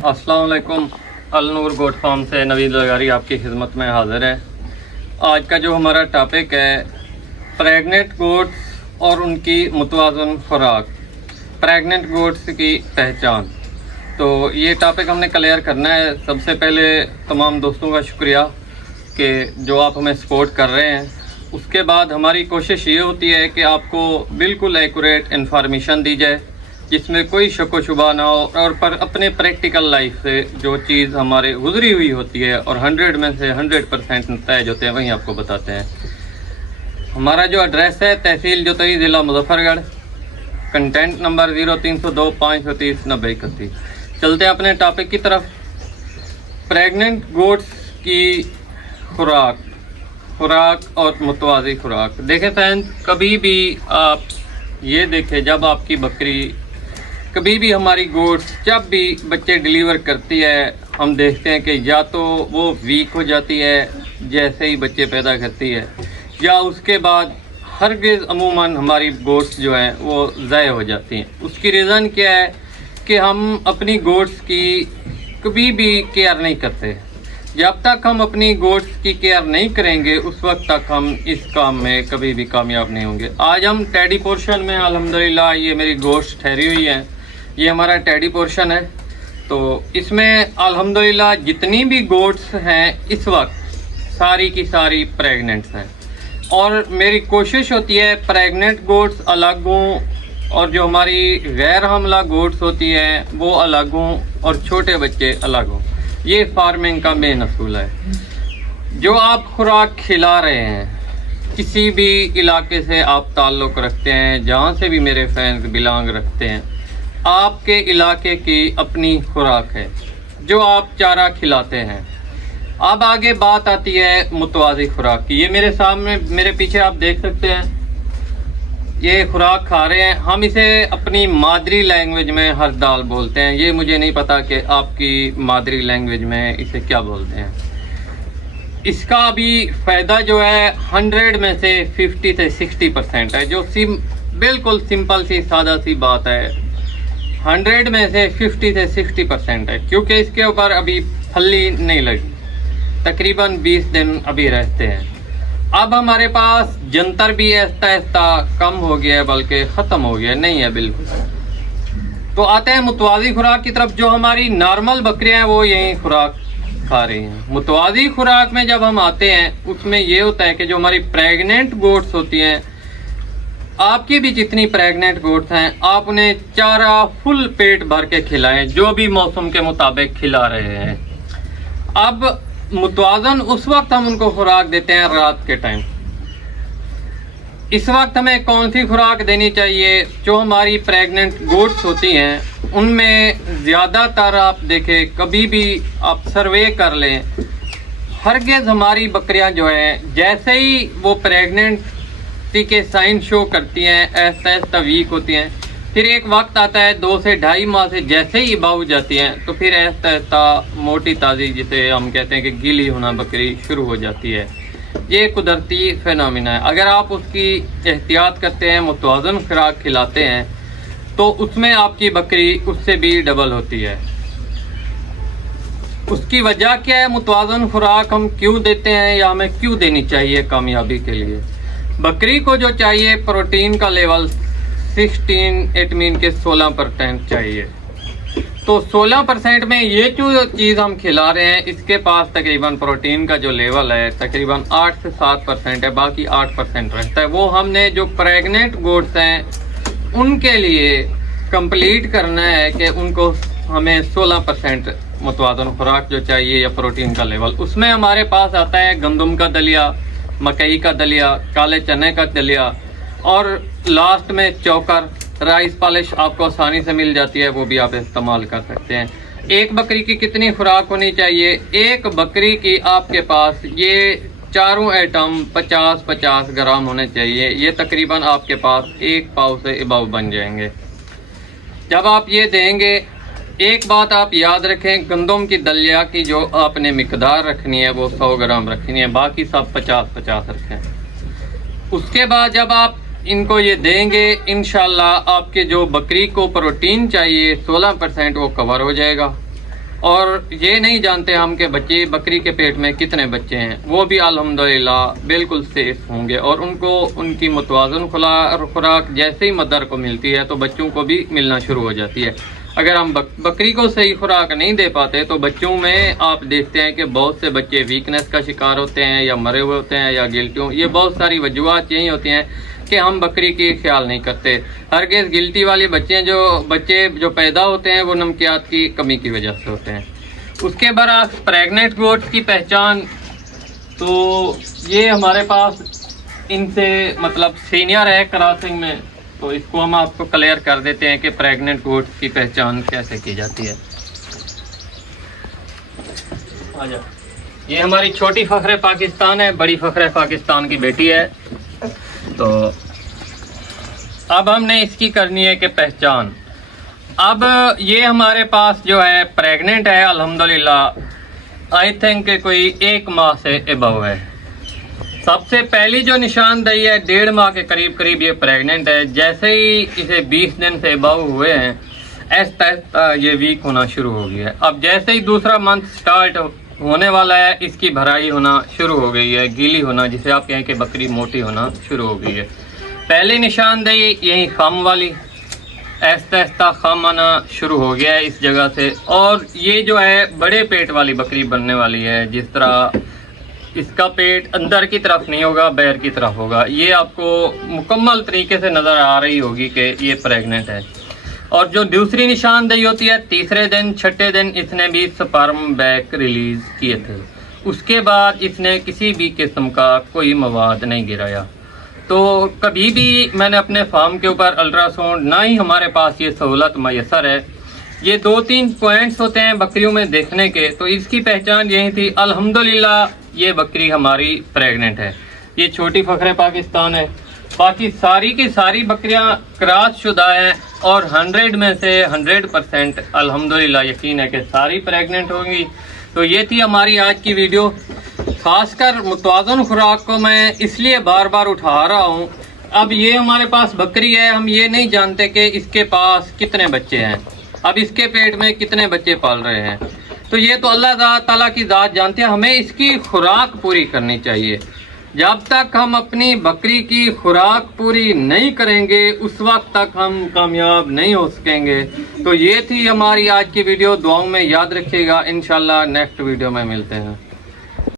अस्सलाम वालेकुम। अल-नूर goat farm से नवीद लगारी आपकी खिदमत में हाज़िर है। आज का जो हमारा टॉपिक है प्रेग्नेंट गोट्स और उनकी मुतवाज़न खुराक, प्रेग्नेंट गोट्स की पहचान। तो ये टॉपिक हमने क्लियर करना है। सबसे पहले तमाम दोस्तों का शुक्रिया कि जो आप हमें सपोर्ट कर रहे हैं। उसके बाद हमारी कोशिश ये होती है कि आपको बिल्कुल एक्यूरेट इन्फॉर्मेशन दी जाए जिसमें कोई शक व शुबा ना हो, और पर अपने प्रैक्टिकल लाइफ से जो चीज़ हमारे गुजरी हुई होती है और 100 में से 100% नताइज होते हैं वही आपको बताते हैं। हमारा जो एड्रेस है तहसील जोतई, ज़िला मुजफ्फरगढ़, कंटेंट नंबर 0302 530 90 31। चलते हैं अपने टॉपिक की तरफ। प्रेग्नेंट गोट्स की खुराक और मुतवाज़ी खुराक। देखें फ्रेंड्स, कभी भी आप ये देखें, जब आपकी बकरी, कभी भी हमारी गोट्स जब भी बच्चे डिलीवर करती है, हम देखते हैं कि या तो वो वीक हो जाती है जैसे ही बच्चे पैदा करती है, या उसके बाद हरगिज़ अमूमन हमारी गोट्स जो हैं वो ज़ाया हो जाती हैं। उसकी रीज़न क्या है कि हम अपनी गोट्स की कभी भी केयर नहीं करते। जब तक हम अपनी गोट्स की केयर नहीं करेंगे उस वक्त तक हम इस काम में कभी भी कामयाब नहीं होंगे। आज हम टैडी पोर्शन में अल्हम्दुलिल्लाह, ये मेरी गोश्त ठहरी हुई है, ये हमारा टैडी पोर्शन है। तो इसमें अल्हम्दुलिल्लाह जितनी भी गोट्स हैं इस वक्त सारी की सारी प्रेग्नेंट्स हैं, और मेरी कोशिश होती है प्रेग्नेंट गोट्स अलग हों और जो हमारी गैर हमला गोट्स होती हैं वो अलग हों और छोटे बच्चे अलग हों। ये फार्मिंग का मेन असूल है। जो आप खुराक खिला रहे हैं, किसी भी इलाके से आप ताल्लुक़ रखते हैं, जहाँ से भी मेरे फैंस बिलोंग रखते हैं, आपके इलाके की अपनी खुराक है जो आप चारा खिलाते हैं। अब आगे बात आती है मुतवाज़ी खुराक की। ये मेरे सामने, मेरे पीछे आप देख सकते हैं, ये खुराक खा रहे हैं। हम इसे अपनी मादरी लैंग्वेज में हर दाल बोलते हैं। ये मुझे नहीं पता कि आपकी मादरी लैंग्वेज में इसे क्या बोलते हैं। इसका भी फ़ायदा जो है 100 में से 50 से 60% है, जो बिल्कुल सिंपल सी सादा सी बात है। 100 में से 50 से 60% है, क्योंकि इसके ऊपर अभी फली नहीं लगी। तकरीबन 20 दिन अभी रहते हैं। अब हमारे पास जंतर भी ऐसा ऐसा कम हो गया है, बल्कि ख़त्म हो गया नहीं है बिल्कुल। तो आते हैं मुतवाज़ी खुराक की तरफ। जो हमारी नॉर्मल बकरियां हैं वो यही खुराक खा रही हैं। मुतवाज़ी खुराक में जब हम आते हैं उसमें ये होता है कि जो हमारी प्रेग्नेंट गोट्स होती हैं, आपकी भी जितनी प्रेग्नेंट गोट्स हैं, आप उन्हें चारा फुल पेट भर के खिलाएं, जो भी मौसम के मुताबिक खिला रहे हैं। अब मुतवाज़न उस वक्त हम उनको खुराक देते हैं रात के टाइम। इस वक्त हमें कौन सी खुराक देनी चाहिए? जो हमारी प्रेग्नेंट गोट्स होती हैं उनमें ज़्यादातर आप देखें, कभी भी आप सर्वे कर लें, हरगिज़ हमारी बकरियां जो हैं जैसे ही वो प्रेगनेंसी के साइन शो करती हैं, ऐसा ऐसा वीक होती हैं, फिर एक वक्त आता है 2 से 2.5 माह से जैसे ही इबाऊ जाती हैं तो फिर ऐसा ऐसा मोटी ताज़ी, जिसे हम कहते हैं कि गीली होना बकरी शुरू हो जाती है। ये कुदरती फिनोमिना है। अगर आप उसकी एहतियात करते हैं, मुतवाज़न खुराक खिलाते हैं, तो उसमें आपकी बकरी उससे भी डबल होती है। उसकी वजह क्या है? मुतवाज़न खुराक हम क्यों देते हैं या हमें क्यों देनी चाहिए कामयाबी के लिए? बकरी को जो चाहिए प्रोटीन का लेवल 16% चाहिए। तो 16% में ये जो चीज़ हम खिला रहे हैं, इसके पास तकरीबन प्रोटीन का जो लेवल है तकरीबन 8 से 7% है, बाकी 8% रहता है। वो हमने जो प्रेग्नेंट गोट्स हैं उनके लिए कंप्लीट करना है कि उनको हमें 16% मुतवाज़न खुराक जो चाहिए या प्रोटीन का लेवल। उसमें हमारे पास आता है गंदम का दलिया, मकई का दलिया, काले चने का दलिया, और लास्ट में चोकर, राइस पॉलिश आपको आसानी से मिल जाती है, वो भी आप इस्तेमाल कर सकते हैं। एक बकरी की कितनी खुराक होनी चाहिए? एक बकरी की आपके पास ये चारों आइटम 50-50 ग्राम होने चाहिए। ये तकरीबन आपके पास 1 पाव से इबाऊ बन जाएंगे। जब आप ये देंगे, एक बात आप याद रखें, गंदम की दलिया की जो आपने मिकदार रखनी है वो 100 ग्राम रखनी है, बाकी सब 50-50 रखें। उसके बाद जब आप इनको ये देंगे, इंशाल्लाह आपके जो बकरी को प्रोटीन चाहिए 16% वो कवर हो जाएगा। और ये नहीं जानते हम कि बच्चे बकरी के पेट में कितने बच्चे हैं, वो भी अल्हम्दुलिल्लाह बिल्कुल सेफ होंगे। और उनको उनकी मुतवाज़न खुराक जैसे ही मदर को मिलती है तो बच्चों को भी मिलना शुरू हो जाती है। अगर हम बकरी को सही खुराक नहीं दे पाते तो बच्चों में आप देखते हैं कि बहुत से बच्चे वीकनेस का शिकार होते हैं, या मरे हुए होते हैं, या गिल्टियों। ये बहुत सारी वजूहत यही होती हैं कि हम बकरी की ख्याल नहीं करते। हरगिज़ गिल्टी वाले बच्चे जो पैदा होते हैं वो नमकियात की कमी की वजह से होते हैं। उसके बाद प्रेग्नेंट गोट्स की पहचान, तो ये हमारे पास इनसे मतलब सीनियर है क्रॉसिंग में, तो इसको हम आपको क्लियर कर देते हैं कि प्रेग्नेंट गोट्स की पहचान कैसे की जाती है। ये हमारी छोटी फ़ख्र पाकिस्तान है, बड़ी फ़ख्र पाकिस्तान की बेटी है। तो अब हमने इसकी करनी है कि पहचान। अब ये हमारे पास जो है प्रेग्नेंट है अल्हम्दुलिल्लाह, आई थिंक कोई 1 माह से अबव है। सबसे पहली जो निशानदेही है 1.5 माह के करीब ये प्रेग्नेंट है। जैसे ही इसे 20 दिन से अबव हुए हैं ऐसा ये वीक होना शुरू हो गया है। अब जैसे ही दूसरा मंथ स्टार्ट होने वाला है इसकी भराई होना शुरू हो गई है, गीली होना, जिसे आप कहें कि बकरी मोटी होना शुरू हो गई है। पहली निशानदेही यही खम वाली, ऐसा खम आना शुरू हो गया है इस जगह से। और ये जो है बड़े पेट वाली बकरी बनने वाली है, जिस तरह इसका पेट अंदर की तरफ नहीं होगा, बाहर की तरफ होगा। ये आपको मुकम्मल तरीके से नज़र आ रही होगी कि ये प्रेग्नेंट है। और जो दूसरी निशानदेही होती है तीसरे दिन छठे दिन इसने भी स्पर्म बैग रिलीज़ किए थे। उसके बाद इसने किसी भी किस्म का कोई मवाद नहीं गिराया। तो कभी भी मैंने अपने फार्म के ऊपर अल्ट्रासाउंड, ना ही हमारे पास ये सहूलत मैसर है। ये 2-3 पॉइंट्स होते हैं बकरियों में देखने के, तो इसकी पहचान यही थी। अल्हम्दुलिल्लाह ये बकरी हमारी प्रेग्नेंट है। ये छोटी फ़ख्र पाकिस्तान है। बाकी सारी की सारी बकरियां क्रॉस शुदा हैं और 100 में से 100% अल्हम्दुलिल्लाह यकीन है कि सारी प्रेग्नेंट होंगी। तो ये थी हमारी आज की वीडियो। खासकर मुतवाज़न खुराक को मैं इसलिए बार बार उठा रहा हूँ। अब ये हमारे पास बकरी है, हम ये नहीं जानते कि इसके पास कितने बच्चे हैं, अब इसके पेट में कितने बच्चे पाल रहे हैं। तो ये तो अल्लाह ताला की ज़ात जानते हैं। हमें इसकी खुराक पूरी करनी चाहिए। जब तक हम अपनी बकरी की खुराक पूरी नहीं करेंगे उस वक्त तक हम कामयाब नहीं हो सकेंगे। तो ये थी हमारी आज की वीडियो। दुआओं में याद रखिएगा। इंशाल्लाह नेक्स्ट वीडियो में मिलते हैं।